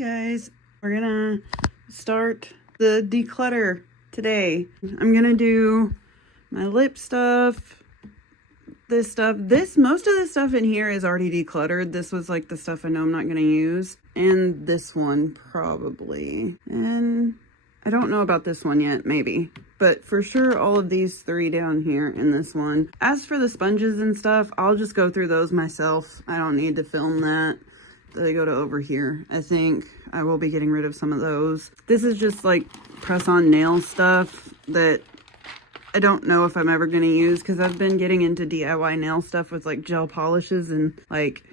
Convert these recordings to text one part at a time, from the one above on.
guys, we're gonna start the declutter today. I'm gonna do my lip stuff, this stuff. Most of this stuff in here is already decluttered. This was like the stuff I know I'm not gonna use. And this one probably. And I don't know about this one yet, maybe. But for sure, all of these three down here and this one. As for the sponges and stuff, I'll just go through those myself. I don't need to film that. They go to over here. I think I will be getting rid of some of those. This is just like press-on nail stuff that I don't know if I'm ever going to use because I've been getting into DIY nail stuff with like gel polishes and like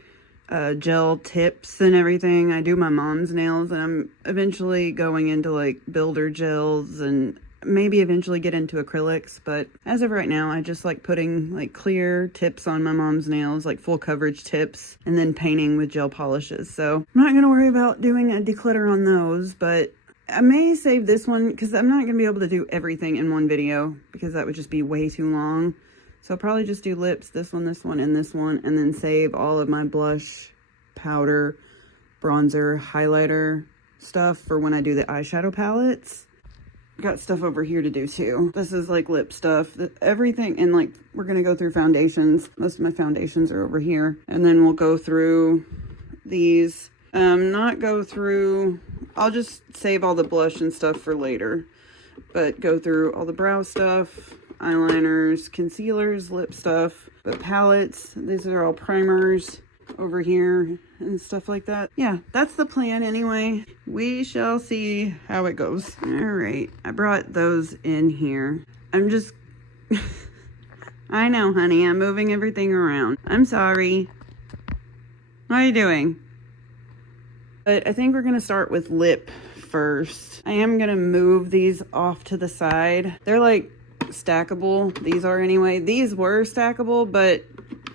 gel tips and everything. I do my mom's nails and I'm eventually going into like builder gels and maybe eventually get into acrylics, but as of right now I just like putting like clear tips on my mom's nails, like full coverage tips, and then painting with gel polishes. So I'm not going to worry about doing a declutter on those, but I may save this one because I'm not going to be able to do everything in one video because that would just be way too long. So I'll probably just do lips, this one, and this one, and then save all of my blush, powder, bronzer, highlighter stuff for when I do the eyeshadow palettes. Got stuff over here to do too. This is like lip stuff, everything, and like we're gonna go through foundations. Most of my foundations are over here, and then we'll go through these. Not go through, I'll just save all the blush and stuff for later, but go through all the brow stuff, eyeliners, concealers, lip stuff, but palettes, these are all primers over here and stuff like that. Yeah, that's the plan anyway. We shall see how it goes. All right, I brought those in here. I'm just I know, honey, I'm moving everything around. I'm sorry. What are you doing? But I think we're gonna start with lip first. I am gonna move these off to the side. They're like stackable. These are anyway. These were stackable, but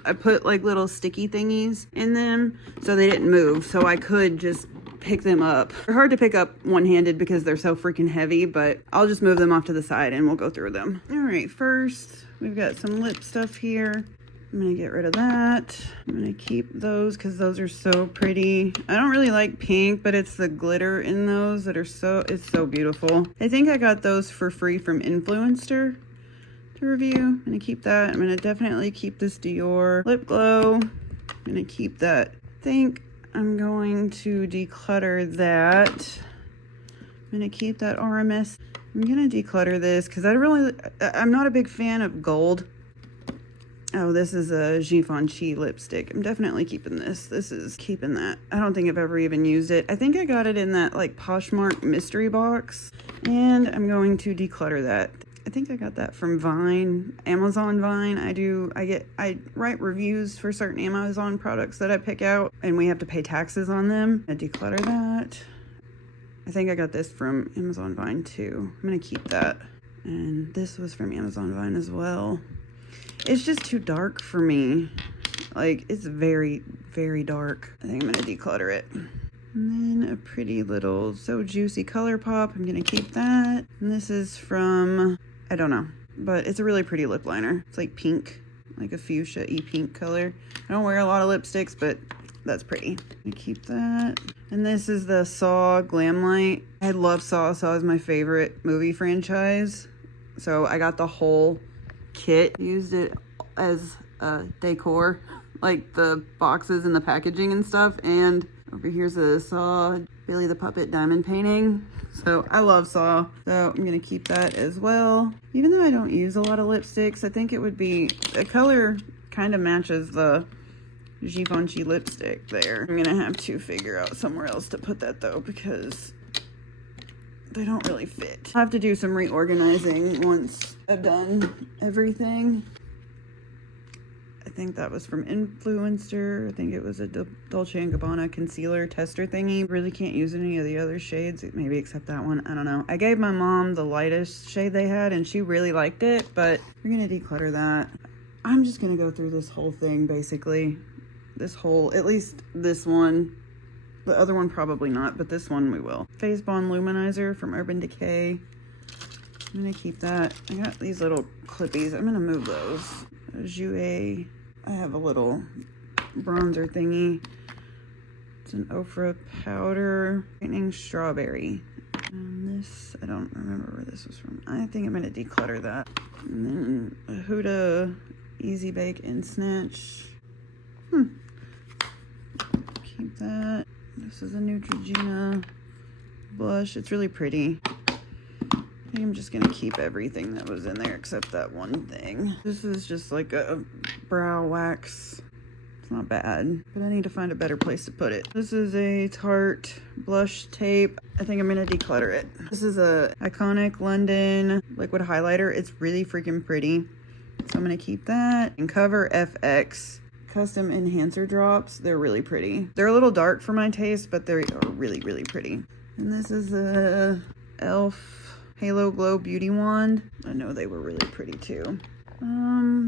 I put like little sticky thingies in them so they didn't move, so I could just pick them up. They're hard to pick up one-handed because they're so freaking heavy, but I'll just move them off to the side and we'll go through them. All right, first we've got some lip stuff here. I'm gonna get rid of that. I'm gonna keep those because those are so pretty. I don't really like pink, but it's the glitter in those that are it's so beautiful. I think I got those for free from Influencer to review. I'm gonna keep that. I'm gonna definitely keep this Dior lip glow. I'm gonna keep that. I think I'm going to declutter that. I'm gonna keep that RMS. I'm gonna declutter this because I'm not a big fan of gold. Oh, this is a Givenchy lipstick. I'm definitely keeping this. This is keeping that. I don't think I've ever even used it. I think I got it in that like Poshmark mystery box, and I'm going to declutter that. I think I got that from Vine, Amazon Vine. I write reviews for certain Amazon products that I pick out, and we have to pay taxes on them. I declutter that. I think I got this from Amazon Vine too. I'm gonna keep that. And this was from Amazon Vine as well. It's just too dark for me. Like, it's very, very dark. I think I'm gonna declutter it. And then a pretty little So Juicy Color Pop. I'm gonna keep that. And this is from, I don't know, but it's a really pretty lip liner. It's like pink, like a fuchsia-y pink color. I don't wear a lot of lipsticks, but that's pretty. I'm gonna keep that. And this is the Saw Glam Light. I love Saw. Saw is my favorite movie franchise. So I got the whole kit, used it as decor, like the boxes and the packaging and stuff. And over here's a Saw Billy the Puppet diamond painting. So I love Saw, so I'm gonna keep that as well. Even though I don't use a lot of lipsticks, I think it would be, the color kind of matches the Givenchy lipstick there. I'm gonna have to figure out somewhere else to put that though because they don't really fit. I'll have to do some reorganizing once I've done everything. I think that was from Influencer. I think it was a Dolce & Gabbana concealer tester thingy. Really can't use any of the other shades, maybe except that one. I don't know. I gave my mom the lightest shade they had and she really liked it, but we're gonna declutter that. I'm just gonna go through this whole thing basically. This whole, at least this one. The other one probably not, but this one we will. Phase Bond Luminizer from Urban Decay. I'm gonna keep that. I got these little clippies. I'm gonna move those. Jouer. I have a little bronzer thingy. It's an Ofra powder, brightening strawberry. And this, I don't remember where this was from. I think I'm gonna declutter that. And then a Huda Easy Bake and Snatch. Keep that. This is a Neutrogena blush. It's really pretty. I think I'm just gonna keep everything that was in there except that one thing. This is just like a brow wax. It's not bad, but I need to find a better place to put it. This is a Tarte blush tape. I think I'm gonna declutter it. This is a Iconic London liquid highlighter. It's really freaking pretty. So I'm gonna keep that. And Cover FX custom enhancer drops. They're really pretty. They're a little dark for my taste, but they are really, really pretty. And this is a e.l.f. Halo Glow Beauty Wand. I know they were really pretty too.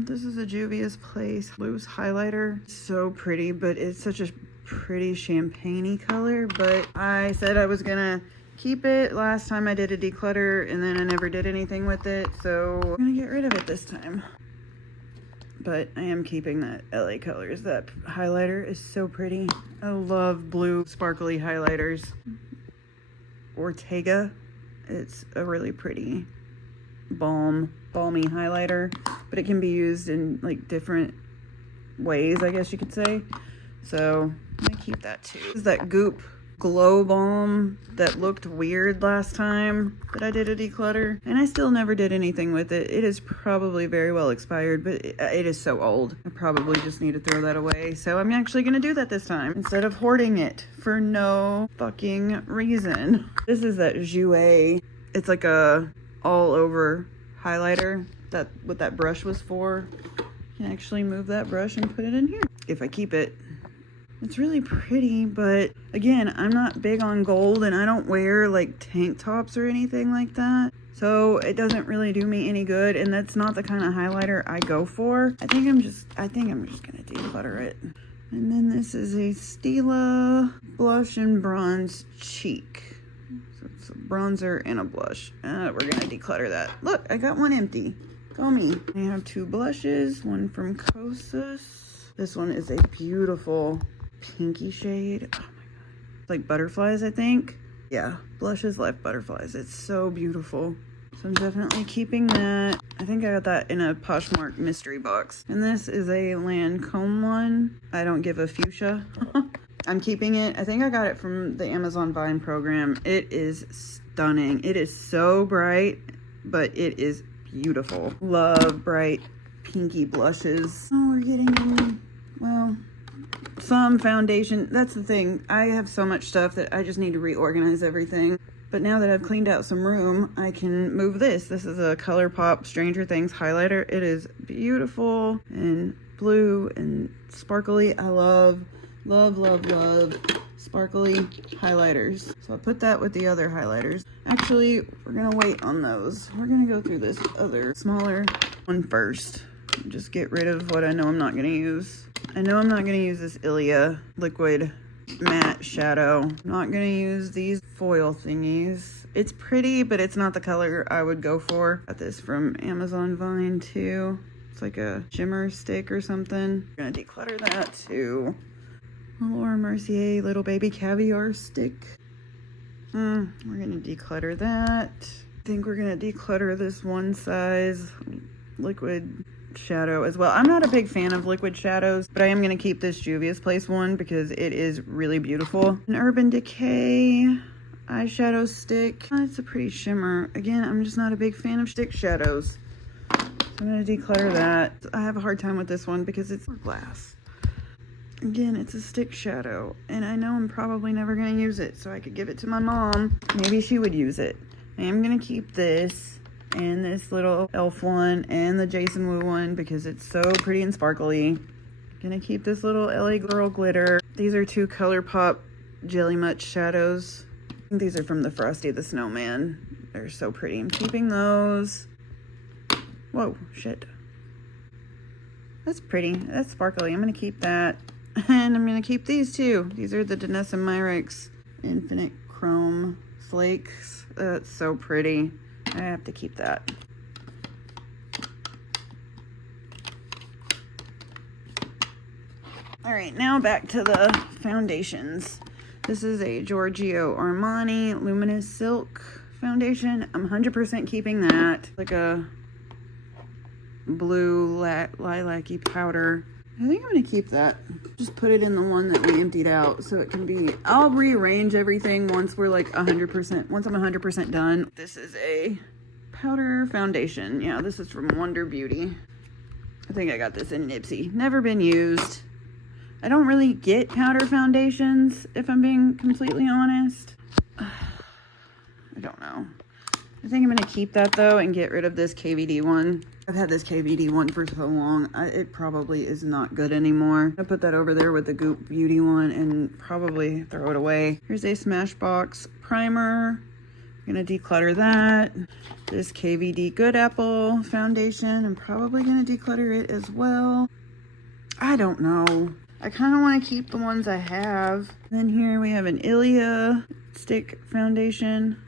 This is a Juvia's Place loose highlighter. So pretty, but it's such a pretty champagne-y color. But I said I was gonna keep it last time I did a declutter, and then I never did anything with it. So I'm gonna get rid of it this time. But I am keeping that LA Colors. That highlighter is so pretty. I love blue sparkly highlighters. Ortega. It's a really pretty balmy highlighter, but it can be used in like different ways, I guess you could say. So I'm gonna keep that too. This is that Goop Glow Balm that looked weird last time that I did a declutter, and I still never did anything with it. It is probably very well expired, but it is so old. I probably just need to throw that away. So I'm actually gonna do that this time instead of hoarding it for no fucking reason. This is that Jouer. It's like a all over highlighter that what that brush was for. You can actually move that brush and put it in here if I keep it. It's really pretty, but again, I'm not big on gold and I don't wear like tank tops or anything like that. So it doesn't really do me any good, and that's not the kind of highlighter I go for. I think I'm just gonna declutter it. And then this is a Stila Blush and Bronze Cheek. So it's a bronzer and a blush. We're gonna declutter that. Look, I got one empty. Go me. I have two blushes, one from Kosas. This one is a beautiful pinky shade. Oh my god. It's like butterflies, I think. Yeah, blushes like butterflies. It's so beautiful. So I'm definitely keeping that. I think I got that in a Poshmark mystery box. And this is a Lancome one. I don't give a fuchsia. I'm keeping it. I think I got it from the Amazon Vine program. It is stunning. It is so bright, but it is beautiful. Love bright pinky blushes. Oh, we're getting, well, some foundation. That's the thing. I have so much stuff that I just need to reorganize everything. But now that I've cleaned out some room, I can move this. This is a ColourPop Stranger Things highlighter. It is beautiful and blue and sparkly. I love sparkly highlighters. So I'll put that with the other highlighters. Actually, we're gonna wait on those. We're gonna go through this other smaller one first. Just get rid of what I know I'm not gonna use. I know I'm not gonna use this Ilia liquid matte shadow. I'm not gonna use these foil thingies. It's pretty, but it's not the color I would go for. Got this from Amazon Vine too. It's like a shimmer stick or something. I'm gonna declutter that too. Laura Mercier Little Baby Caviar Stick. We're gonna declutter that. I think we're gonna declutter this one size liquid shadow as well. I'm not a big fan of liquid shadows, but I am gonna keep this Juvia's Place one because it is really beautiful. An Urban Decay eyeshadow stick. It's a pretty shimmer. Again, I'm just not a big fan of stick shadows. So I'm gonna declutter that. I have a hard time with this one because it's glass. Again, it's a stick shadow, and I know I'm probably never gonna use it, so I could give it to my mom. Maybe she would use it. I am gonna keep this and this little e.l.f. one and the Jason Wu one because it's so pretty and sparkly. Gonna keep this little LA Girl glitter. These are two ColourPop Jelly Much shadows. I think these are from the Frosty the Snowman. They're so pretty. I'm keeping those. Whoa, shit. That's pretty. That's sparkly. I'm gonna keep that. And I'm gonna keep these too. These are the Danessa Myricks Infinite Chrome Flakes. That's so pretty. I have to keep that. All right, now back to the foundations. This is a Giorgio Armani Luminous Silk foundation. I'm 100% keeping that. Like a blue lilac-y powder. I think I'm going to keep that. Just put it in the one that we emptied out so it can be... I'll rearrange everything once we're like 100%, once I'm 100% done. This is a powder foundation. Yeah, this is from Wonder Beauty. I think I got this in Nipsey. Never been used. I don't really get powder foundations, if I'm being completely honest. I don't know. I think I'm going to keep that though and get rid of this KVD one. I've had this KVD one for so long, it probably is not good anymore. I put that over there with the Goop Beauty one and probably throw it away. Here's a Smashbox primer. I'm gonna declutter that. This KVD Good Apple foundation, I'm probably gonna declutter it as well. I don't know. I kind of want to keep the ones I have. Then here we have an Ilia stick foundation.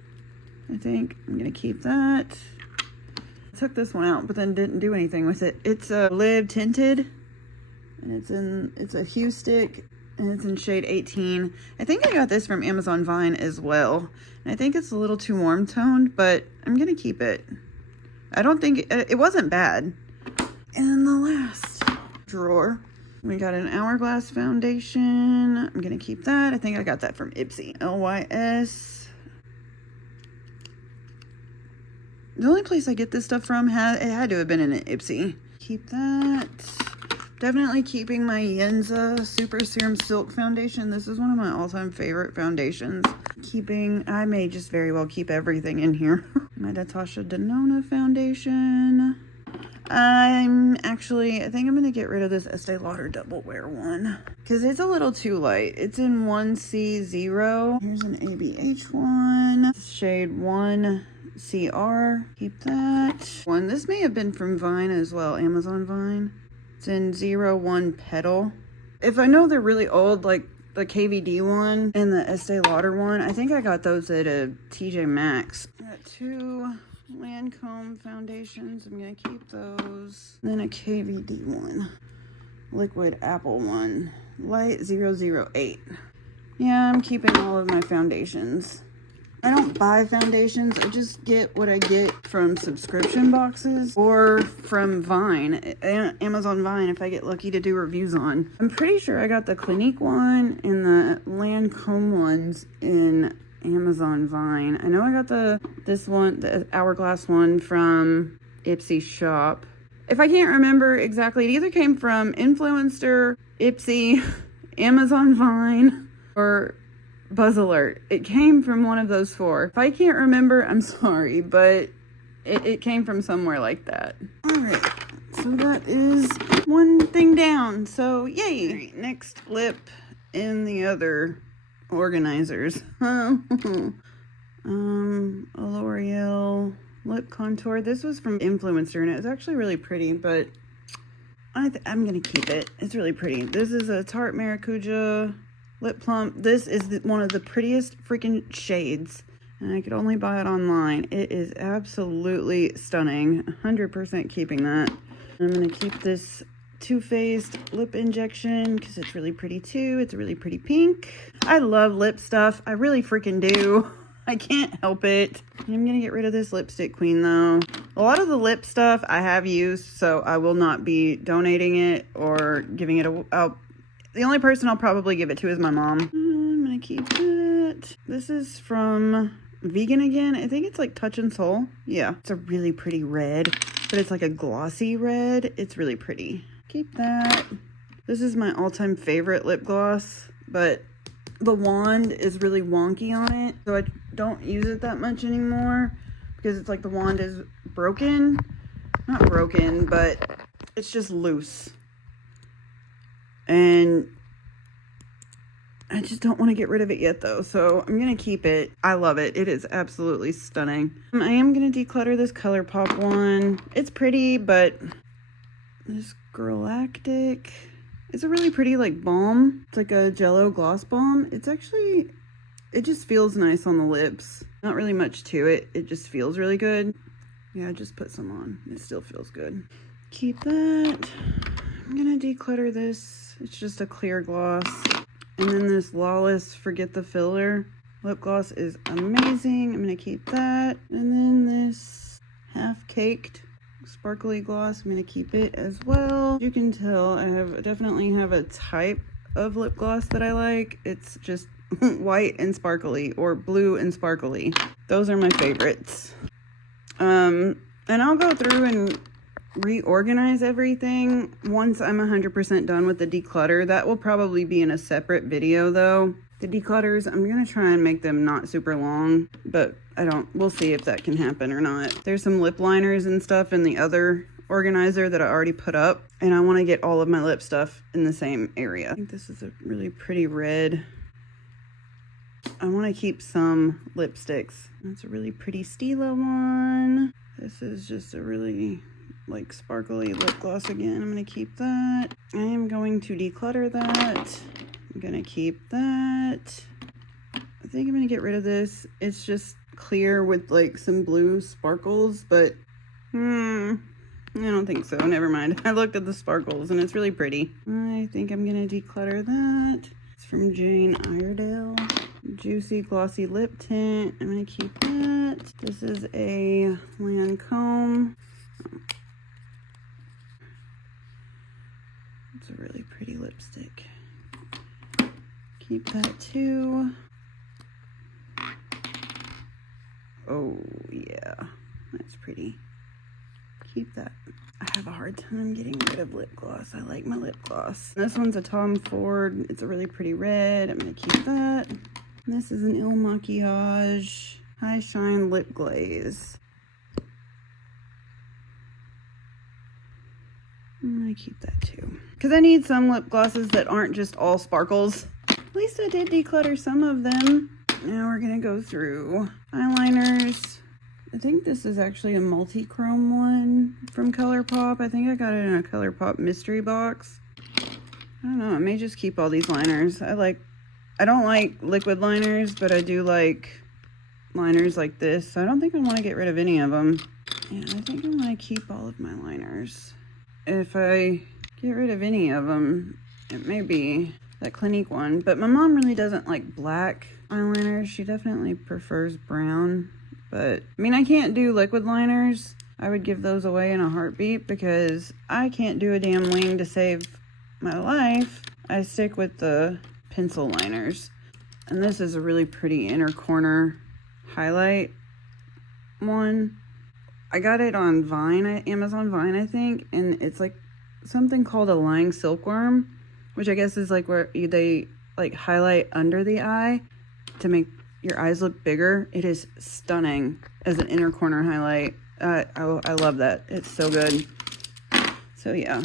I think I'm gonna keep that. Took this one out but then didn't do anything with it. It's a Live Tinted and it's a hue stick and it's in shade 18. I think I got this from Amazon Vine as well, and I think it's a little too warm toned, but I'm gonna keep it. I don't think it wasn't bad. And the last drawer, we got an Hourglass foundation. I'm gonna keep that. I think I got that from Ipsy. LYS. The only place I get this stuff from, it had to have been in an Ipsy. Keep that. Definitely keeping my Yenza Super Serum Silk Foundation. This is one of my all-time favorite foundations. I may just very well keep everything in here. My Natasha Denona foundation. I think I'm going to get rid of this Estee Lauder Double Wear one, because it's a little too light. It's in 1C0. Here's an ABH one. Shade 1CR. Keep that one. This may have been from Vine as well, Amazon Vine. It's in 01 Petal. If I know they're really old, like the KVD one and the Estee Lauder one, I think I got those at a TJ Maxx. I got two Lancome foundations. I'm gonna keep those. Then a KVD one. Liquid Apple one. Light 008. Yeah, I'm keeping all of my foundations. I don't buy foundations. I just get what I get from subscription boxes or from Vine, Amazon Vine, if I get lucky to do reviews on. I'm pretty sure I got the Clinique one and the Lancome ones in Amazon Vine. I know I got this one, the Hourglass one, from Ipsy shop. If I can't remember exactly, it either came from Influencer, Ipsy, Amazon Vine, or Buzz Alert. It came from one of those four. If I can't remember, I'm sorry, but it came from somewhere like that. All right, so that is one thing down. So yay! All right, next lip in the other organizers. A L'Oreal lip contour. This was from Influencer and it was actually really pretty, but I'm gonna keep it. It's really pretty. This is a Tarte Maracuja lip plump. This is one of the prettiest freaking shades, and I could only buy it online. It is absolutely stunning. 100% keeping that. I'm gonna keep this Too Faced lip injection because it's really pretty too. It's a really pretty pink. I love lip stuff. I really freaking do. I can't help it. I'm gonna get rid of this Lipstick Queen though. A lot of the lip stuff I have used, so I will not be donating it or giving it out. The only person I'll probably give it to is my mom. I'm gonna keep it. This is from Vegan Again. I think it's like Touch and Soul. Yeah, it's a really pretty red, but it's like a glossy red. It's really pretty. Keep that. This is my all-time favorite lip gloss, but the wand is really wonky on it, so I don't use it that much anymore because it's like the wand is broken. Not broken, but it's just loose. And I just don't want to get rid of it yet though, so I'm gonna keep it. I love it. It is absolutely stunning. I am gonna declutter this ColourPop one. It's pretty, but this Galactic, it's a really pretty like balm. It's like a Jello gloss balm. It's actually, it just feels nice on the lips. Not really much to it. It just feels really good. Yeah, I just put some on. It still feels good. Keep that. I'm gonna declutter this. It's just a clear gloss. And then this Lawless Forget the Filler lip gloss is amazing. I'm going to keep that. And then this half-caked sparkly gloss, I'm going to keep it as well. You can tell I definitely have a type of lip gloss that I like. It's just white and sparkly, or blue and sparkly. Those are my favorites. And I'll go through and reorganize everything once I'm 100% done with the declutter. That will probably be in a separate video though. The declutters, I'm gonna try and make them not super long, but we'll see if that can happen or not. There's some lip liners and stuff in the other organizer that I already put up, and I want to get all of my lip stuff in the same area. I think this is a really pretty red. I want to keep some lipsticks. That's a really pretty Stila one. This is just a really like sparkly lip gloss again. I'm going to keep that. I am going to declutter that. I'm going to keep that. I think I'm going to get rid of this. It's just clear with like some blue sparkles, but I don't think so. Never mind. I looked at the sparkles and it's really pretty. I think I'm going to declutter that. It's from Jane Iredale. Juicy Glossy Lip Tint. I'm going to keep that. This is a Lancome. It's a really pretty lipstick. Keep that too. Oh yeah, that's pretty. Keep that. I have a hard time getting rid of lip gloss. I like my lip gloss. This one's a Tom Ford. It's a really pretty red. I'm gonna keep that. This is an Il Makiage High Shine Lip Glaze. I'm gonna keep that too. Because I need some lip glosses that aren't just all sparkles. At least I did declutter some of them. Now we're gonna go through eyeliners. I think this is actually a multi-chrome one from ColourPop. I think I got it in a ColourPop mystery box. I don't know, I may just keep all these liners. I don't like liquid liners, but I do like liners like this. So I don't think I want to get rid of any of them. Yeah, I think I'm going to keep all of my liners. If I get rid of any of them, it may be that Clinique one. But my mom really doesn't like black eyeliner. She definitely prefers brown. But, I mean, I can't do liquid liners. I would give those away in a heartbeat because I can't do a damn wing to save my life. I stick with the pencil liners. And this is a really pretty inner corner highlight one. I got it on Vine, Amazon Vine, I think. And it's like something called a lying silkworm, which I guess is like where they like highlight under the eye to make your eyes look bigger. It is stunning as an inner corner highlight. I love that. It's so good. So yeah,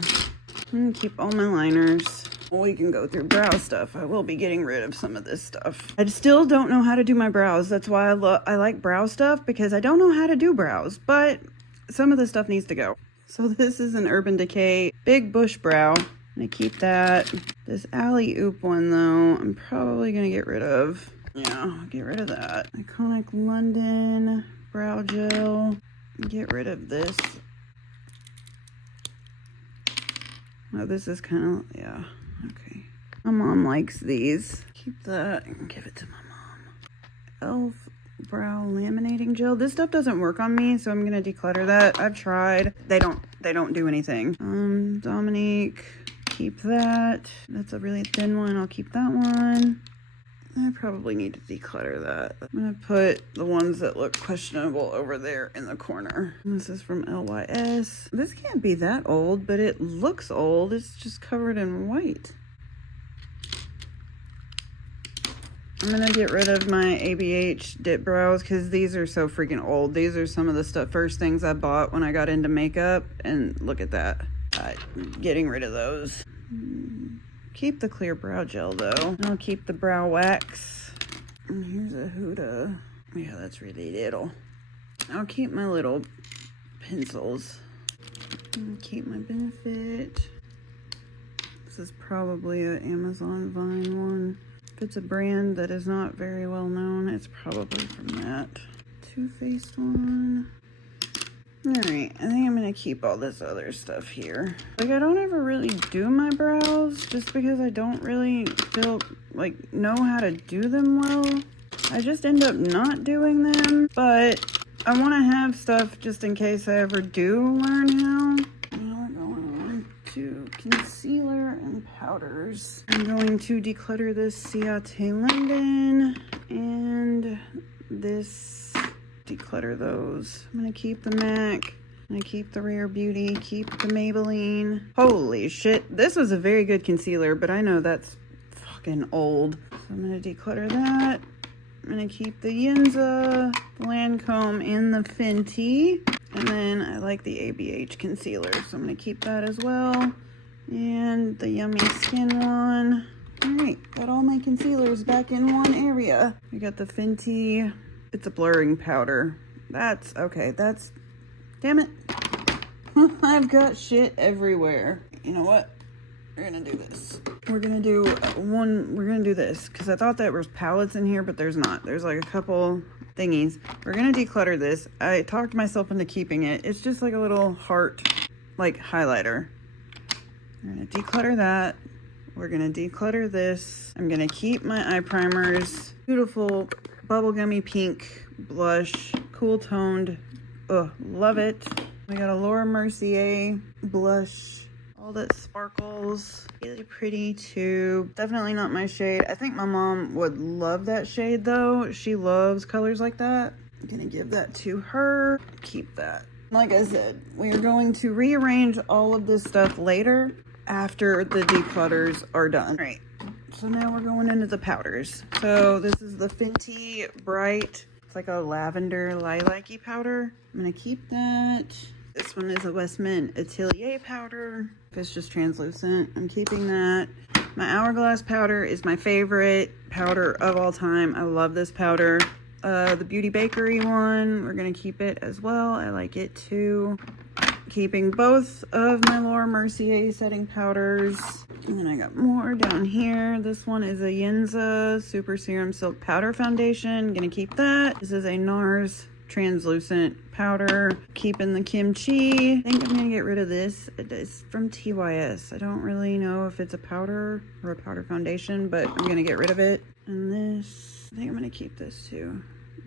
I'm gonna keep all my liners. We can go through brow stuff. I will be getting rid of some of this stuff. I still don't know how to do my brows. That's why I like brow stuff, because I don't know how to do brows, but some of the stuff needs to go. So this is an Urban Decay Big Bush Brow. I'm gonna keep that. This Alley Oop one though, I'm probably gonna get rid of. Yeah, get rid of that. Iconic London Brow Gel. Get rid of this. Oh, this is kind of, yeah, okay. My mom likes these. Keep that and give it to my mom. e.l.f. Brow Laminating Gel. This stuff doesn't work on me, so I'm gonna declutter that. I've tried. They don't do anything. Dominique, keep that. That's a really thin one. I'll keep that one. I probably need to declutter that. I'm gonna put the ones that look questionable over there in the corner. This is from LYS. This can't be that old, but it looks old. It's just covered in white. I'm gonna get rid of my ABH dip brows because these are so freaking old. These are some of the first things I bought when I got into makeup, and look at that. Getting rid of those. Keep the clear brow gel though. And I'll keep the brow wax. And here's a Huda. Yeah, that's really little. I'll keep my little pencils. And keep my Benefit. This is probably an Amazon Vine one. If it's a brand that is not very well known, it's probably from that. Too Faced one. Alright, I think I'm gonna keep all this other stuff here. Like, I don't ever really do my brows just because I don't really know how to do them well. I just end up not doing them, but I want to have stuff just in case I ever do learn how. Now we're going on to concealer and powders. I'm going to declutter this Ciate London and this, declutter those. I'm going to keep the MAC. I'm going to keep the Rare Beauty, keep the Maybelline. Holy shit, this was a very good concealer, but I know that's fucking old. So I'm going to declutter that. I'm going to keep the Yinza, the Lancome, and the Fenty. And then I like the ABH concealer, so I'm going to keep that as well. And the Yummy Skin one. Alright, got all my concealers back in one area. We got the Fenty. It's a blurring powder. That's, okay, that's, damn it. I've got shit everywhere. You know what? We're gonna do this. We're gonna do this because I thought there was palettes in here, but there's not. There's like a couple thingies. We're gonna declutter this. I talked myself into keeping it. It's just like a little heart, like highlighter. We're gonna declutter that. We're gonna declutter this. I'm gonna keep my eye primers. Beautiful bubblegummy pink blush, cool toned. Ugh, love it. We got a Laura Mercier blush. All that sparkles. Really pretty too. Definitely not my shade. I think my mom would love that shade though. She loves colors like that. I'm gonna give that to her. Keep that. Like I said, we are going to rearrange all of this stuff later after the declutters are done. All right. So now we're going into the powders. So this is the Fenty Bright. It's like a lavender lilac-y powder. I'm gonna keep that. This one is a Westman Atelier powder. It's just translucent. I'm keeping that. My Hourglass powder is my favorite powder of all time. I love this powder. The Beauty Bakery one, we're gonna keep it as well. I like it too. Keeping both of my Laura Mercier setting powders. And then I got more down here. This one is a Yinza Super Serum Silk Powder Foundation. Gonna keep that. This is a NARS translucent powder. Keeping the Kimchi. I think I'm gonna get rid of this. It is from TYS. I don't really know if it's a powder or a powder foundation, but I'm gonna get rid of it. And this, I think I'm gonna keep this too.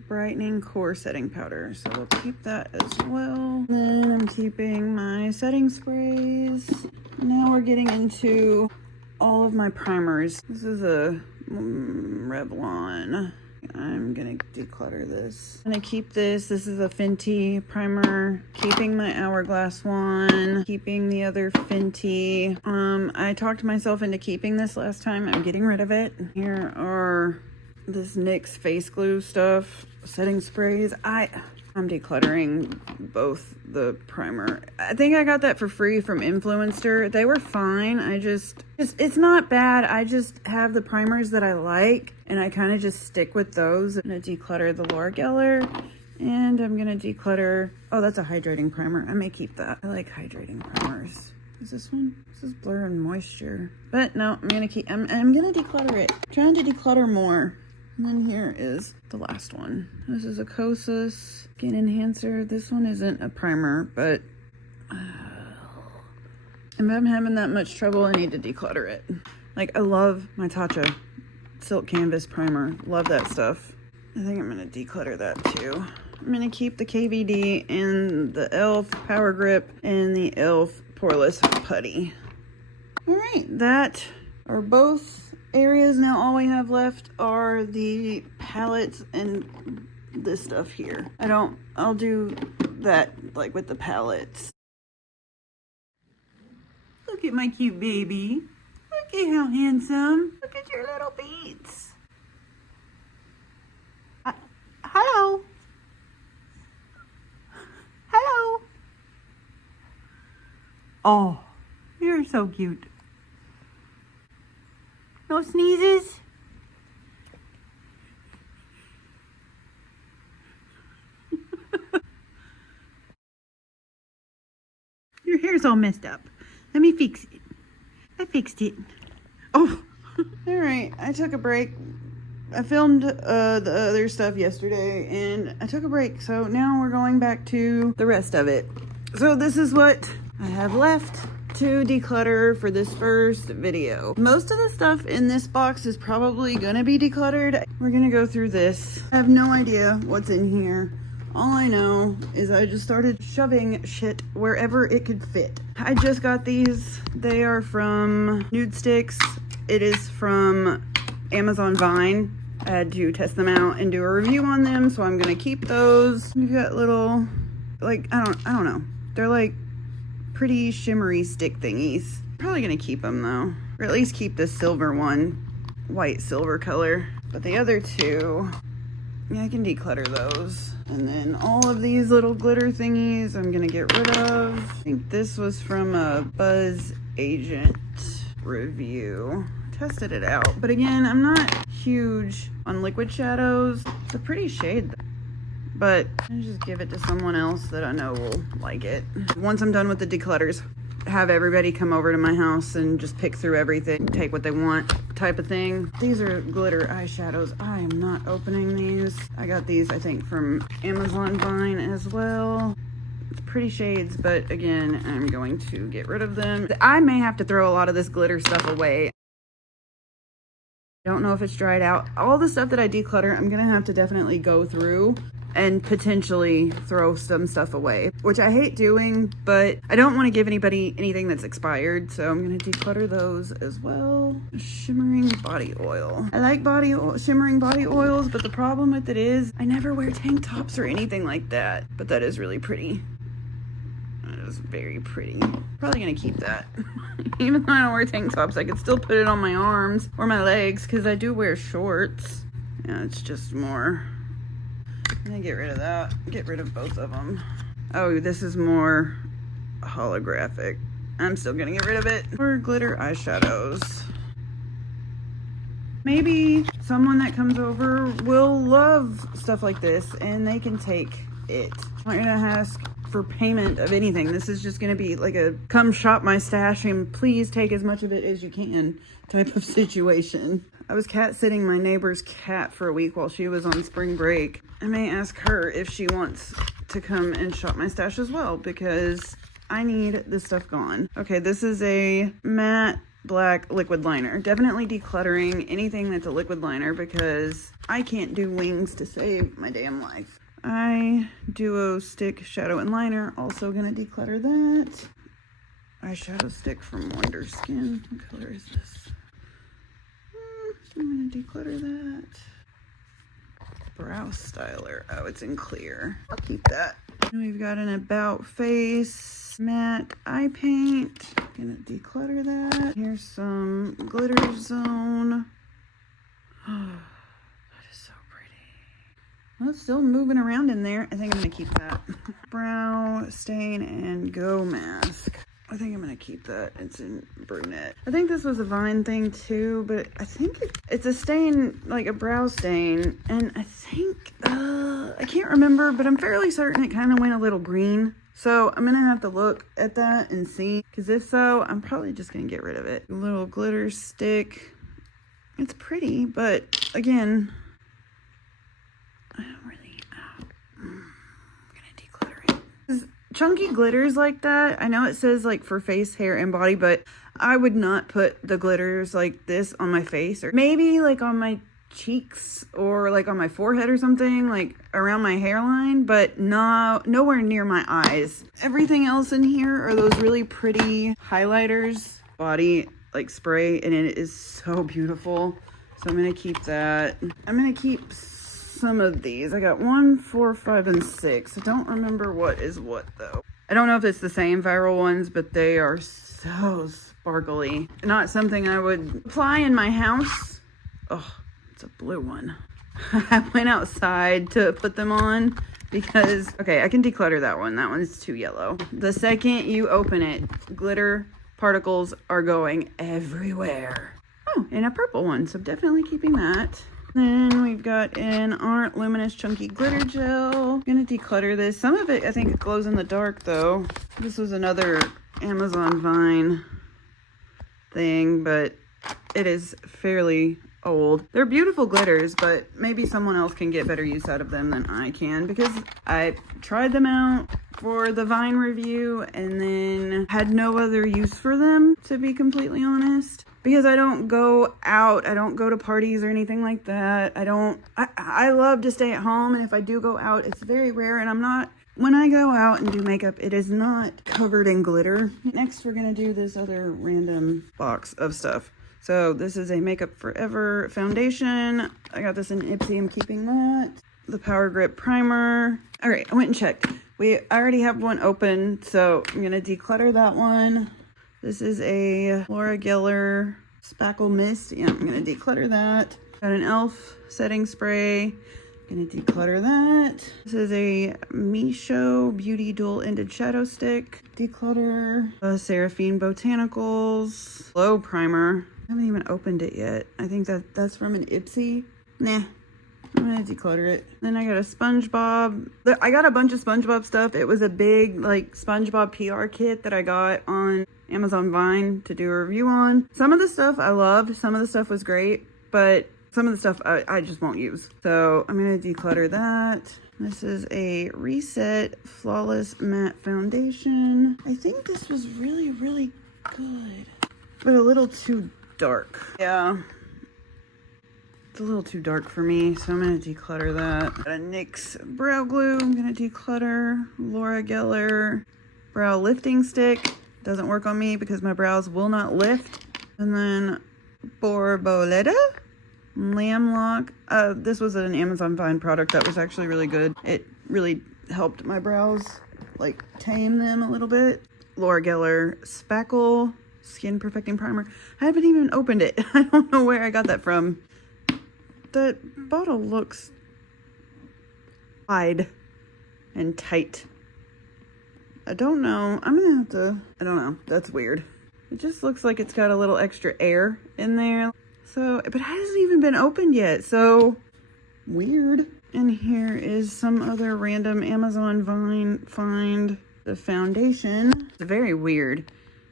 Brightening core setting powder, so we'll keep that as well. Then I'm keeping my setting sprays. Now we're getting into all of my primers. This is a Revlon. I'm gonna declutter this. I'm gonna keep this. This is a Fenty primer. Keeping my Hourglass one. Keeping the other Fenty. I talked myself into keeping this last time. I'm getting rid of it. Here are this NYX face glue stuff, setting sprays. I'm decluttering both the primer. I think I got that for free from Influencer. They were fine. It's not bad. I just have the primers that I like and I kind of just stick with those. I'm gonna declutter the Laura Geller and I'm gonna declutter, oh, that's a hydrating primer. I may keep that. I like hydrating primers. Is this one? This is Blur and Moisture. But no, I'm gonna declutter it. I'm trying to declutter more. And then here is the last one. This is a Kosas Skin Enhancer. This one isn't a primer, but if I'm having that much trouble, I need to declutter it. Like, I love my Tatcha Silk Canvas Primer. Love that stuff. I think I'm gonna declutter that too. I'm gonna keep the KVD and the e.l.f. Power Grip and the e.l.f. Poreless Putty. All right, that are both areas. Now all we have left are the palettes and this stuff here. I'll do that like with the palettes. Look at my cute baby. Look at how handsome. Look at your little beads. Hello. Hello. Oh, you're so cute. No sneezes? Your hair's all messed up. Let me fix it. I fixed it. Oh, all right. I took a break I filmed the other stuff yesterday and I took a break. So now we're going back to the rest of it. So this is what I have left to declutter for this first video. Most of the stuff in this box is probably gonna be decluttered. We're gonna go through this. I have no idea what's in here. All I know is I just started shoving shit wherever it could fit. I just got these. They are from Nude Sticks. It is from Amazon Vine. I had to test them out and do a review on them, so I'm gonna keep those. We've got little, like, I don't know. They're like pretty shimmery stick thingies. Probably gonna keep them though, or at least keep this silver one, white silver color. But the other two, yeah, I can declutter those. And then all of these little glitter thingies I'm gonna get rid of. I think this was from a Buzz Agent review. Tested it out, but again, I'm not huge on liquid shadows. It's a pretty shade though. But I'll just give it to someone else that I know will like it. Once I'm done with the declutters, have everybody come over to my house and just pick through everything, take what they want type of thing. These are glitter eyeshadows. I am not opening these. I got these, I think, from Amazon Vine as well. It's pretty shades, but again, I'm going to get rid of them. I may have to throw a lot of this glitter stuff away. I don't know if it's dried out. All the stuff that I declutter, I'm gonna have to definitely go through and potentially throw some stuff away, which I hate doing, but I don't want to give anybody anything that's expired, so I'm gonna declutter those as well. Shimmering body oil. I like shimmering body oils, but the problem with it is I never wear tank tops or anything like that, but that is really pretty. That is very pretty. Probably gonna keep that. Even though I don't wear tank tops, I could still put it on my arms or my legs because I do wear shorts. Yeah, it's just more. I'm gonna get rid of that. Get rid of both of them. Oh, this is more holographic. I'm still gonna get rid of it. Or glitter eyeshadows. Maybe someone that comes over will love stuff like this and they can take it. I'm not gonna ask for payment of anything. This is just gonna be like a come shop my stash and please take as much of it as you can type of situation. I was cat sitting my neighbor's cat for a week while she was on spring break. I may ask her if she wants to come and shop my stash as well because I need this stuff gone. Okay, this is a matte black liquid liner. Definitely decluttering anything that's a liquid liner because I can't do wings to save my damn life. Duo stick shadow and liner, also gonna declutter that. Eyeshadow stick from Wonder Skin. What color is this? I'm gonna declutter that. Brow styler. Oh, it's in clear. I'll keep that. And we've got an About Face matte eye paint. Gonna declutter that. Here's some Glitter Zone. Oh, that is so pretty. Well, it's still moving around in there. I think I'm gonna keep that. Brow stain and go mask. I think I'm gonna keep that. It's in brunette. I think this was a Vine thing too, but I think it's a stain, like a brow stain, and I think I can't remember, but I'm fairly certain it kind of went a little green. So I'm gonna have to look at that and see, because if so, I'm probably just gonna get rid of it. A little glitter stick. It's pretty, but again, I don't really. I'm gonna declutter it. Chunky glitters like that, I know it says like for face, hair, and body, but I would not put the glitters like this on my face, or maybe like on my cheeks or like on my forehead or something, like around my hairline, but nowhere near my eyes. Everything else in here are those really pretty highlighters, body like spray, and it is so beautiful. So I'm gonna keep that. I'm gonna keep some of these. I got 1, 4, 5, and 6. I don't remember what is what though. I don't know if it's the same viral ones, but they are so sparkly. Not something I would apply in my house. Oh, it's a blue one. I went outside to put them on because, okay, I can declutter that one. That one's too yellow. The second you open it, glitter particles are going everywhere. Oh, and a purple one, so definitely keeping that. Then we've got an Art Luminous Chunky Glitter Gel. I'm gonna declutter this. Some of it, I think, glows in the dark, though. This was another Amazon Vine thing, but it is fairly old. They're beautiful glitters, but maybe someone else can get better use out of them than I can, because I tried them out for the Vine review and then had no other use for them, to be completely honest. Because I don't go out, I don't go to parties or anything like that. I love to stay at home, and if I do go out, it's very rare, and when I go out and do makeup, it is not covered in glitter. Next, we're gonna do this other random box of stuff. So this is a Makeup Forever foundation. I got this in Ipsy, I'm keeping that. The Power Grip primer. All right, I went and checked. I already have one open, so I'm gonna declutter that one. This is a Laura Geller Spackle Mist. Yeah, I'm gonna declutter that. Got an e.l.f. setting spray. Gonna declutter that. This is a Misho Beauty Dual Ended Shadow Stick. Declutter. Seraphine Botanicals Glow Primer. I haven't even opened it yet. I think that's from an Ipsy. Nah, I'm gonna declutter it. Then I got a SpongeBob. I got a bunch of SpongeBob stuff. It was a big like SpongeBob PR kit that I got on Amazon Vine to do a review on. Some of the stuff I loved. Some of the stuff was great, but some of the stuff I just won't use. So I'm gonna declutter that. This is a Reset Flawless Matte Foundation. I think this was really, really good, but a little too dark. Yeah, it's a little too dark for me, so I'm gonna declutter that. Got a NYX brow glue. I'm gonna declutter. Laura Geller brow lifting stick. Doesn't work on me because my brows will not lift. And then Borboleta Lamb Lock. This was an Amazon Vine product that was actually really good. It really helped my brows, like, tame them a little bit. Laura Geller Spackle Skin Perfecting Primer. I haven't even opened it. I don't know where I got that from. That bottle looks wide and tight. I don't know. I'm gonna have to, I don't know. That's weird. It just looks like it's got a little extra air in there. So, but it hasn't even been opened yet. So, weird. And here is some other random Amazon Vine find. The foundation. It's very weird.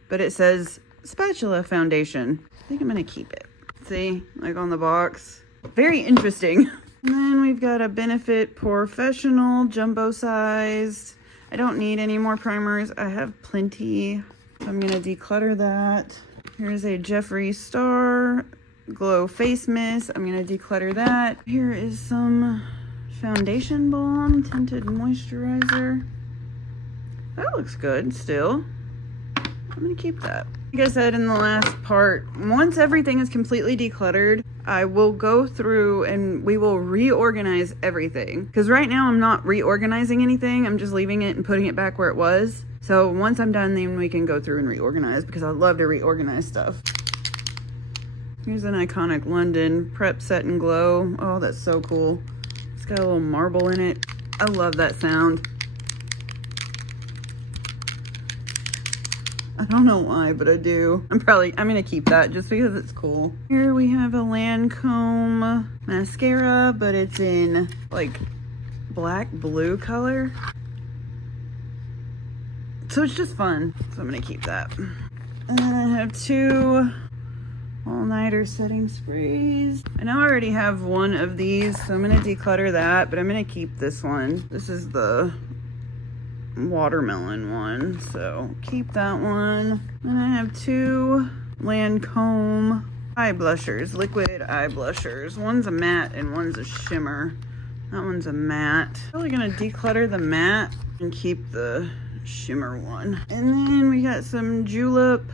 But it says spatula foundation. I think I'm gonna keep it. See, like on the box. Very interesting. And then we've got a Benefit Professional jumbo sized. I don't need any more primers. I have plenty. So I'm gonna declutter that. Here's a Jeffree Star Glow Face Mist. I'm gonna declutter that. Here is some foundation balm tinted moisturizer. That looks good still. I'm gonna keep that. Like I said in the last part, once everything is completely decluttered, I will go through and we will reorganize everything. Because right now I'm not reorganizing anything. I'm just leaving it and putting it back where it was. So once I'm done, then we can go through and reorganize, because I love to reorganize stuff. Here's an iconic London Prep Set and Glow. Oh, that's so cool. It's got a little marble in it. I love that sound. I don't know why, but I do. I'm gonna keep that just because it's cool. Here we have a Lancome mascara, but it's in like black blue color. So it's just fun. So I'm gonna keep that. And then I have two all-nighter setting sprays. I know I already have one of these, so I'm gonna declutter that, but I'm gonna keep this one. This is the watermelon one, so keep that one. And I have two Lancome eye blushers, liquid eye blushers. One's a matte and one's a shimmer. That one's a matte. Probably gonna declutter the matte and keep the shimmer one. And then we got some Julep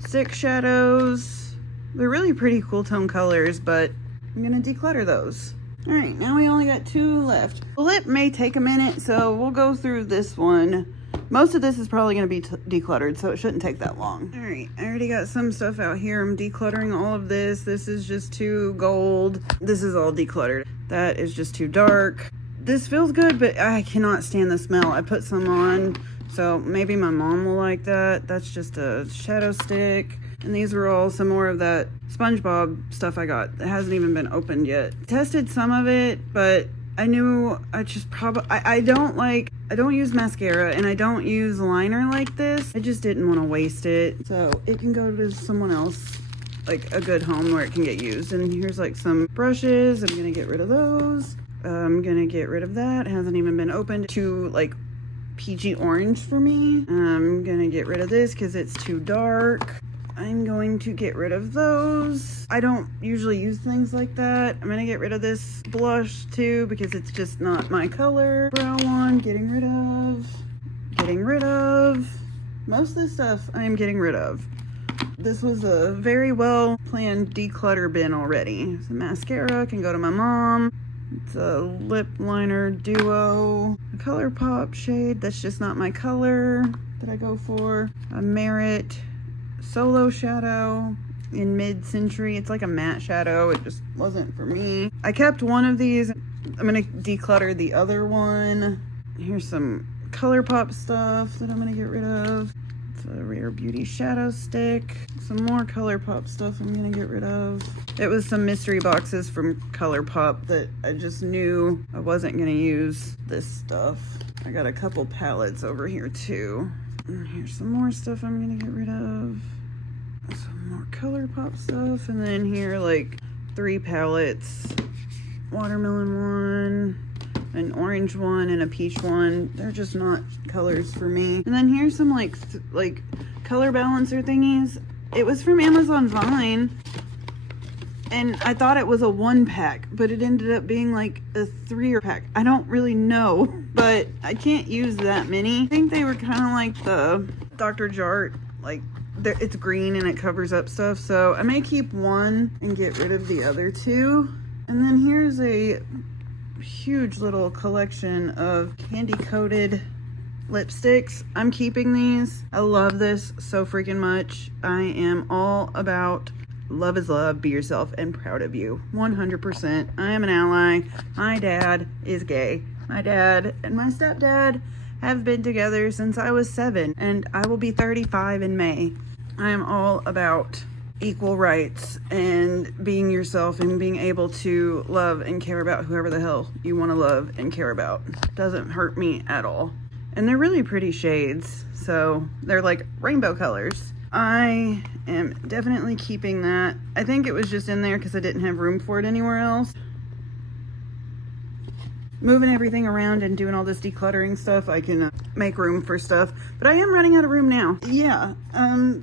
stick shadows. They're really pretty cool tone colors, but I'm gonna declutter those. All right, now we only got two left. The lip may take a minute, so we'll go through this one. Most of this is probably gonna be decluttered, so it shouldn't take that long. All right, I already got some stuff out here. I'm decluttering all of this. This is just too gold. This is all decluttered. That is just too dark. This feels good, but I cannot stand the smell. I put some on, so maybe my mom will like that. That's just a shadow stick. And these were all some more of that SpongeBob stuff I got. It hasn't even been opened yet. Tested some of it, but I knew I just probably, I don't use mascara and I don't use liner like this. I just didn't want to waste it. So it can go to someone else like a good home where it can get used. And here's like some brushes. I'm gonna get rid of those. I'm gonna get rid of that. It hasn't even been opened. Too like peachy orange for me. I'm gonna get rid of this because it's too dark. I'm going to get rid of those. I don't usually use things like that. I'm gonna get rid of this blush too because it's just not my color. Brown one, getting rid of. Getting rid of. Most of this stuff I am getting rid of. This was a very well planned declutter bin already. So mascara can go to my mom. It's a lip liner duo. A ColourPop shade that's just not my color that I go for. A Merit Solo shadow in mid-century. It's like a matte shadow. It just wasn't for me. I kept one of these. I'm gonna declutter the other one. Here's some ColourPop stuff that I'm gonna get rid of. It's a Rare Beauty shadow stick. Some more ColourPop stuff I'm gonna get rid of. It was some mystery boxes from ColourPop that I just knew I wasn't gonna use this stuff. I got a couple palettes over here too. And here's some more stuff I'm gonna get rid of. Some more ColourPop stuff. And then here like 3 palettes. Watermelon one, an orange one, and a peach one. They're just not colors for me. And then here's some like color balancer thingies. It was from Amazon Vine. And I thought it was a 1-pack, but it ended up being like a 3-pack. I don't really know, but I can't use that many. I think they were kind of like the Dr. Jart, like it's green and it covers up stuff. So I may keep one and get rid of the other 2. And then here's a huge little collection of candy coated lipsticks. I'm keeping these. I love this so freaking much. I am all about love is love, be yourself, and proud of you. 100%. I am an ally. My dad is gay. My dad and my stepdad have been together since I was 7, and I will be 35 in May. I am all about equal rights and being yourself and being able to love and care about whoever the hell you want to love and care about. Doesn't hurt me at all. And they're really pretty shades, so they're like rainbow colors. I am definitely keeping that. I think it was just in there because I didn't have room for it anywhere else. Moving everything around and doing all this decluttering stuff, I can make room for stuff, but I am running out of room now. Yeah,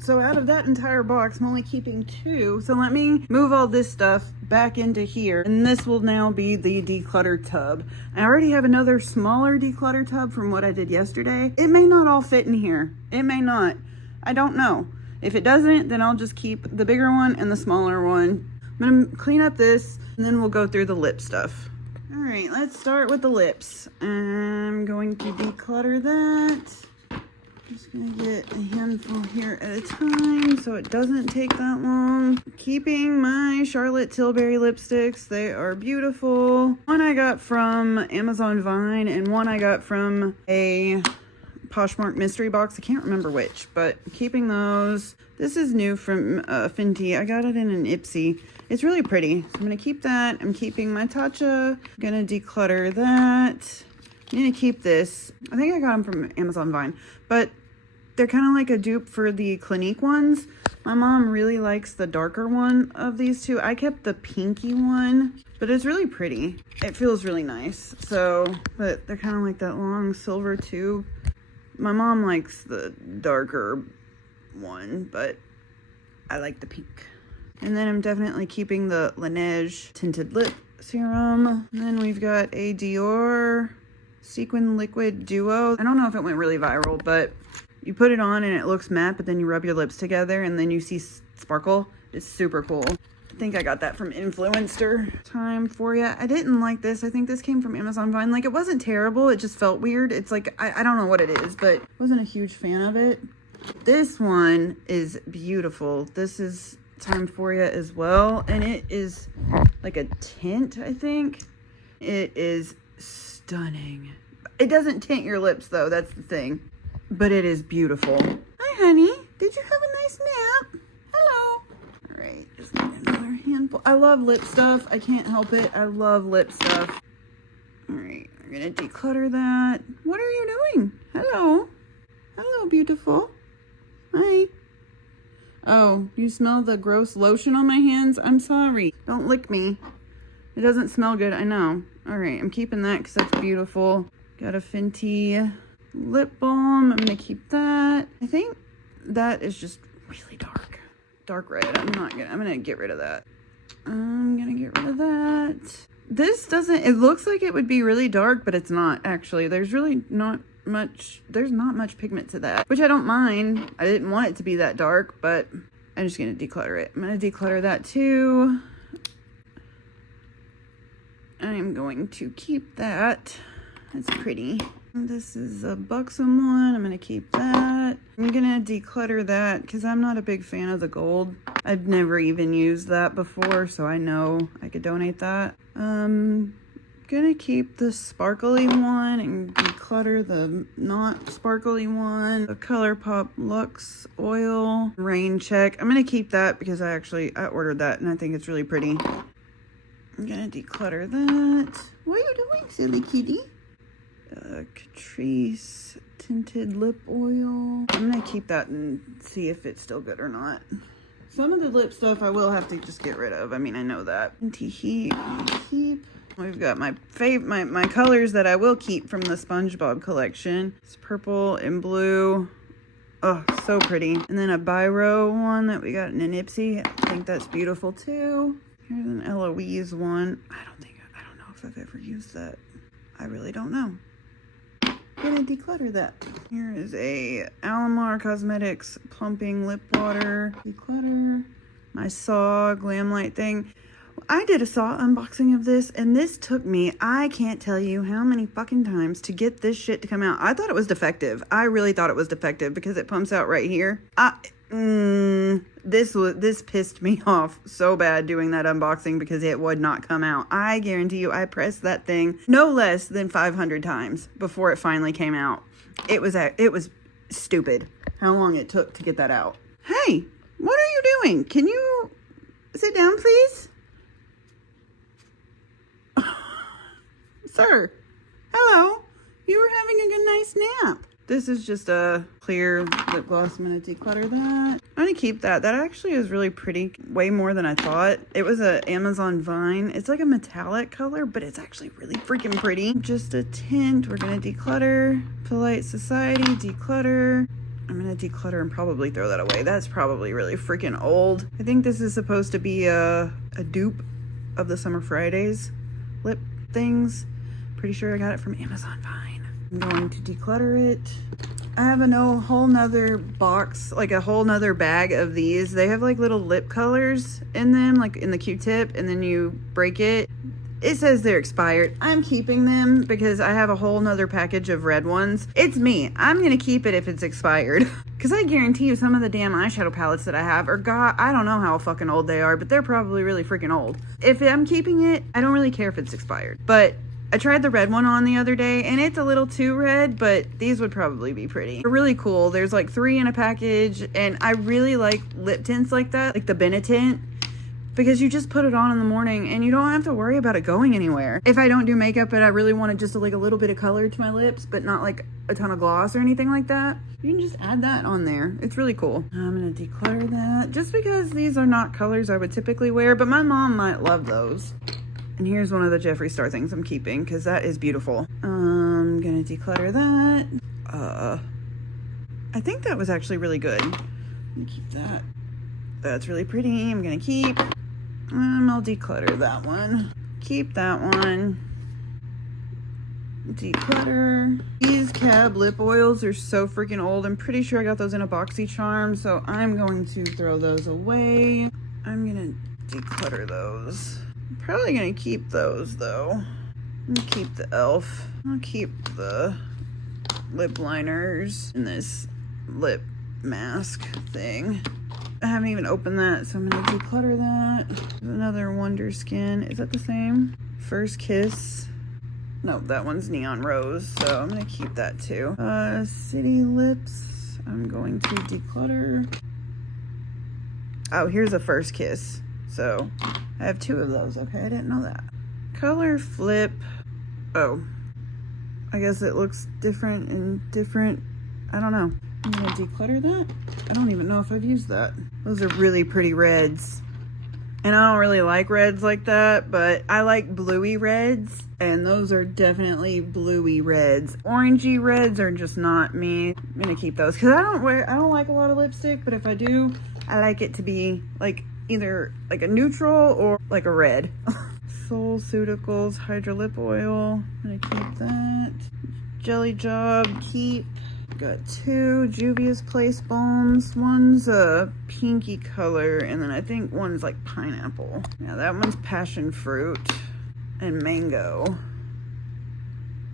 so out of that entire box, I'm only keeping 2. So let me move all this stuff back into here, and this will now be the declutter tub. I already have another smaller declutter tub from what I did yesterday. It may not all fit in here. It may not. I don't know. If it doesn't, then I'll just keep the bigger one and the smaller one. I'm gonna clean up this, and then we'll go through the lip stuff. All right, let's start with the lips. I'm going to declutter that. Just gonna get a handful here at a time so it doesn't take that long. Keeping my Charlotte Tilbury lipsticks. They are beautiful. One I got from Amazon Vine and one I got from a Poshmark mystery box. I can't remember which, but keeping those. This is new from Fenty. I got it in an Ipsy. It's really pretty. So I'm going to keep that. I'm keeping my Tatcha. I'm going to declutter that. I'm going to keep this. I think I got them from Amazon Vine, but they're kind of like a dupe for the Clinique ones. My mom really likes the darker one of these 2. I kept the pinky one, but it's really pretty. It feels really nice. So, but they're kind of like that long silver tube. My mom likes the darker one, but I like the pink. And then I'm definitely keeping the Laneige Tinted Lip Serum. And then we've got a Dior Sequin Liquid Duo. I don't know if it went really viral, but you put it on and it looks matte, but then you rub your lips together and then you see sparkle. It's super cool. I think I got that from Influencer. Time for ya. I didn't like this. I think this came from Amazon Vine. Like, it wasn't terrible. It just felt weird. It's like, I don't know what it is, but wasn't a huge fan of it. This one is beautiful. This is Time for ya as well. And it is like a tint, I think. It is stunning. It doesn't tint your lips though. That's the thing. But it is beautiful. Hi, honey. Did you have a nice nap? Hello. All right. Just need another handful. I love lip stuff. I can't help it. I love lip stuff. All right. We're going to declutter that. What are you doing? Hello. Hello, beautiful. Hi. Oh, you smell the gross lotion on my hands? I'm sorry. Don't lick me. It doesn't smell good, I know. All right, I'm keeping that because that's beautiful. Got a Fenty lip balm. I'm gonna keep that. I think that is just really dark. Dark red. I'm gonna get rid of that. I'm gonna get rid of that. This doesn't, it looks like it would be really dark, but it's not actually. There's really not much pigment to that, which I don't mind. I didn't want it to be that dark, but I'm just gonna declutter it. I'm gonna declutter that too. I'm going to keep that. It's pretty. This is a buxom one. I'm gonna keep that. I'm gonna declutter that because I'm not a big fan of the gold. I've never even used that before, so I know I could donate that. Gonna keep the sparkly one and declutter the not sparkly one. The ColourPop Luxe Oil Rain Check. I'm gonna keep that because I ordered that and I think it's really pretty. I'm gonna declutter that. What are you doing, silly kitty? Catrice Tinted Lip Oil. I'm gonna keep that and see if it's still good or not. Some of the lip stuff I will have to just get rid of. I mean, I know that. Anti-heat, keep. We've got my colors that I will keep from the SpongeBob collection. It's purple and blue. Oh, so pretty. And then a Biro one that we got in an Ipsy. I think that's beautiful too. Here's an Eloise one. I don't know if I've ever used that. I really don't know. I'm gonna declutter that. Here is a Alamar Cosmetics Plumping Lip Water. Declutter. My Saw Glam Light thing. I did a Saw unboxing of this, and this took me, I can't tell you how many fucking times to get this shit to come out. I thought it was defective. I really thought it was defective because it pumps out right here. This pissed me off so bad doing that unboxing because it would not come out. I guarantee you, I pressed that thing no less than 500 times before it finally came out. It was stupid how long it took to get that out. Hey, what are you doing? Can you sit down, please? Sir, hello. You were having a good nice nap. This is just a clear lip gloss. I'm gonna declutter that. I'm gonna keep that. That actually is really pretty, way more than I thought. It was a Amazon Vine. It's like a metallic color, but it's actually really freaking pretty. Just a tint. We're gonna declutter. Polite Society, declutter. I'm gonna declutter and probably throw that away. That's probably really freaking old. I think this is supposed to be a dupe of the Summer Fridays lip things. Pretty sure I got it from Amazon Vine. I'm going to declutter it. I have a whole nother box, like a whole nother bag of these. They have like little lip colors in them, like in the Q-tip, and then you break it. It says they're expired. I'm keeping them because I have a whole nother package of red ones. It's me. I'm gonna keep it if it's expired. Because I guarantee you some of the damn eyeshadow palettes that I have are, God, I don't know how fucking old they are, but they're probably really freaking old. If I'm keeping it, I don't really care if it's expired. But I tried the red one on the other day and it's a little too red, but these would probably be pretty. They're really cool. There's like 3 in a package and I really like lip tints like that, like the Benetint, because you just put it on in the morning and you don't have to worry about it going anywhere. If I don't do makeup but I really wanted just like a little bit of color to my lips, but not like a ton of gloss or anything like that, you can just add that on there. It's really cool. I'm gonna declutter that just because these are not colors I would typically wear, but my mom might love those. And here's one of the Jeffree Star things I'm keeping because that is beautiful. I'm gonna declutter that. I think that was actually really good. I'm gonna keep that. That's really pretty. I'm gonna keep. I'll declutter that one. Keep that one. Declutter. These Cab lip oils are so freaking old. I'm pretty sure I got those in a BoxyCharm, so I'm going to throw those away. I'm gonna declutter those. I'm probably gonna keep those though. I'm gonna keep the e.l.f. I'll keep the lip liners and this lip mask thing. I haven't even opened that, so I'm gonna declutter that. There's another Wonder Skin. Is that the same? First Kiss. No, that one's Neon Rose, so I'm gonna keep that too. City Lips. I'm going to declutter. Oh, here's a First Kiss. So I have 2 of those. Okay, I didn't know that. Color Flip. Oh, I guess it looks different and different. I don't know. I'm gonna declutter that. I don't even know if I've used that. Those are really pretty reds. And I don't really like reds like that, but I like bluey reds, and those are definitely bluey reds. Orangey reds are just not me. I'm gonna keep those because I don't like a lot of lipstick, but if I do, I like it to be like either like a neutral or like a red. Soul Suticals Hydro Lip Oil. I'm gonna keep that. Jelly Job, keep. Got 2 Juvia's Place balms. One's a pinky color, and then I think one's like pineapple. Yeah, that one's passion fruit and mango.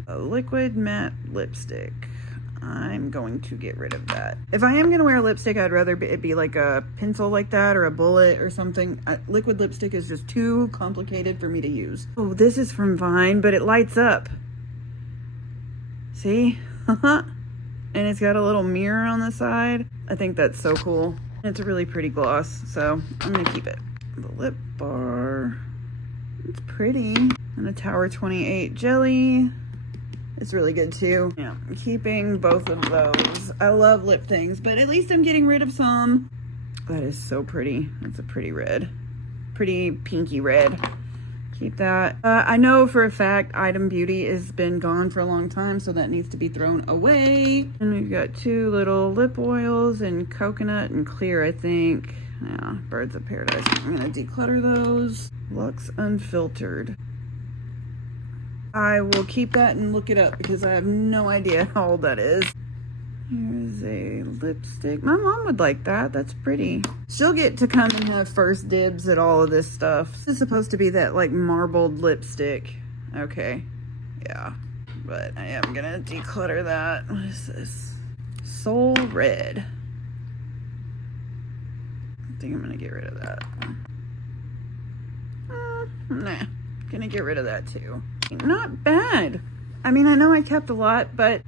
A liquid matte lipstick. I'm going to get rid of that. If I am going to wear lipstick, I'd rather it be like a pencil like that or a bullet or something. Liquid lipstick is just too complicated for me to use. Oh, this is from Vine, but it lights up. See? And it's got a little mirror on the side. I think that's so cool. It's a really pretty gloss, so I'm gonna keep it. The lip bar, it's pretty. And a Tower 28 jelly. It's really good too. Yeah, I'm keeping both of those. I love lip things, but at least I'm getting rid of some. That is so pretty. That's a pretty red. Pretty pinky red. Keep that. I know for a fact Item Beauty has been gone for a long time, so that needs to be thrown away. And we've got 2 little lip oils in coconut and clear, I think. Yeah, Birds of Paradise. I'm gonna declutter those. Luxe Unfiltered. I will keep that and look it up because I have no idea how old that is. Here's a lipstick. My mom would like that. That's pretty. She'll get to come and have first dibs at all of this stuff. This is supposed to be that like marbled lipstick. Okay. Yeah. But I am gonna declutter that. What is this? Soul Red. I think I'm gonna get rid of that. Nah. Gonna get rid of that too. Not bad. I mean, I know I kept a lot, but...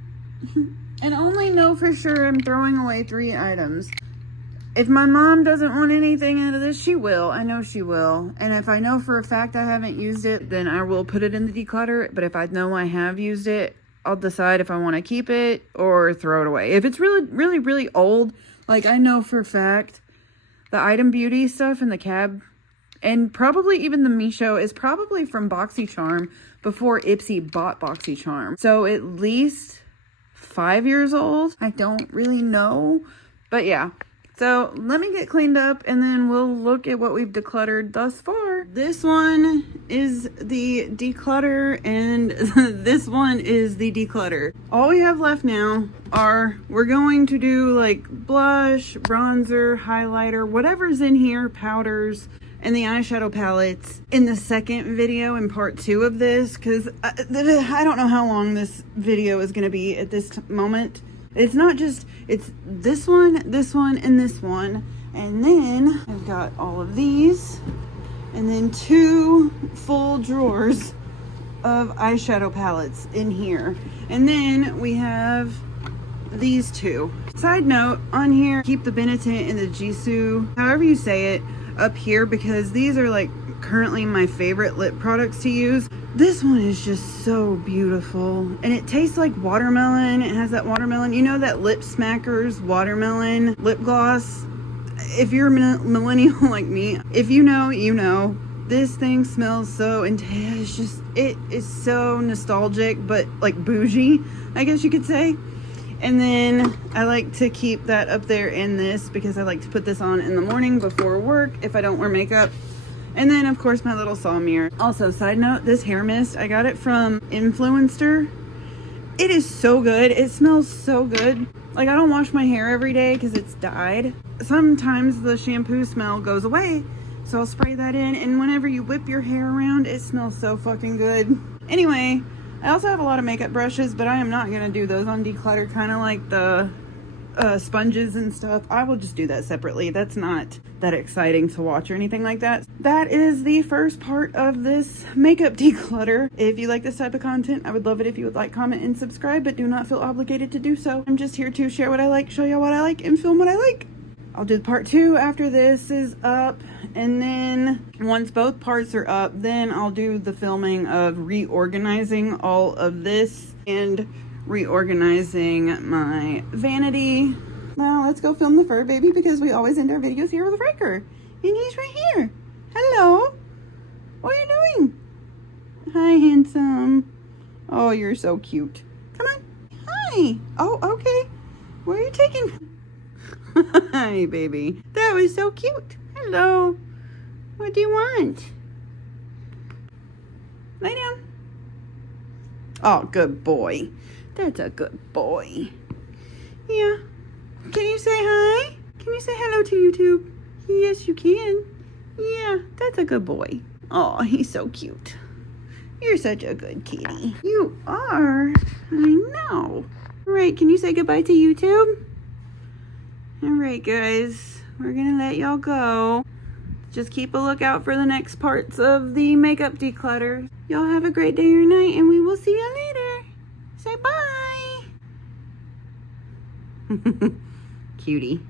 And only know for sure I'm throwing away 3 items. If my mom doesn't want anything out of this, she will. I know she will. And if I know for a fact I haven't used it, then I will put it in the declutter. But if I know I have used it, I'll decide if I want to keep it or throw it away. If it's really old, like I know for a fact, the Item Beauty stuff in the cab, and probably even the Misho, is probably from BoxyCharm before Ipsy bought BoxyCharm. So at least 5 years old. I don't really know, but yeah. So let me get cleaned up and then we'll look at what we've decluttered thus far. This one is the declutter and this one is the declutter. All we have left now are, we're going to do like blush, bronzer, highlighter, whatever's in here, powders, and the eyeshadow palettes in the second video in part 2 of this, because I don't know how long this video is going to be at this moment. It's not just, it's this one, and this one, and then I've got all of these, and then 2 full drawers of eyeshadow palettes in here, and then we have these 2. Side note, on here, keep the Benetint and the Jisoo, however you say it, up here, because these are like currently my favorite lip products to use. This one is just so beautiful, and it tastes like watermelon. It has that watermelon, you know, that Lip Smackers watermelon lip gloss. If you're a millennial like me, if you know, you know. This thing smells so intense. It is so nostalgic, but like bougie, I guess you could say. And then I like to keep that up there in this because I like to put this on in the morning before work if I don't wear makeup. And then of course my little saw mirror. Also, side note, this hair mist, I got it from Influencer. It is so good. It smells so good. Like, I don't wash my hair every day because it's dyed. Sometimes the shampoo smell goes away, so I'll spray that in, and whenever you whip your hair around, it smells so fucking good. Anyway, I also have a lot of makeup brushes, but I am not going to do those on declutter, kind of like the sponges and stuff. I will just do that separately. That's not that exciting to watch or anything like that. That is the first part of this makeup declutter. If you like this type of content, I would love it if you would like, comment, and subscribe, but do not feel obligated to do so. I'm just here to share what I like, show y'all what I like, and film what I like. I'll do part 2 after this is up, and then once both parts are up, then I'll do the filming of reorganizing all of this and reorganizing my vanity Now let's go film the fur baby because we always end our videos here with Ryker. And he's right here. Hello. What are you doing? Hi, handsome. Oh, you're so cute. Come on. Hi. Oh, okay. Where are you taking? Hi, baby. That was so cute. Hello. What do you want? Lay down. Oh, good boy. That's a good boy. Yeah. Can you say hi? Can you say hello to YouTube? Yes, you can. Yeah, that's a good boy. Oh, he's so cute. You're such a good kitty. You are. I know. All right, can you say goodbye to YouTube? All right, guys. We're going to let y'all go. Just keep a lookout for the next parts of the makeup declutter. Y'all have a great day or night, and we will see you later. Say bye. Cutie.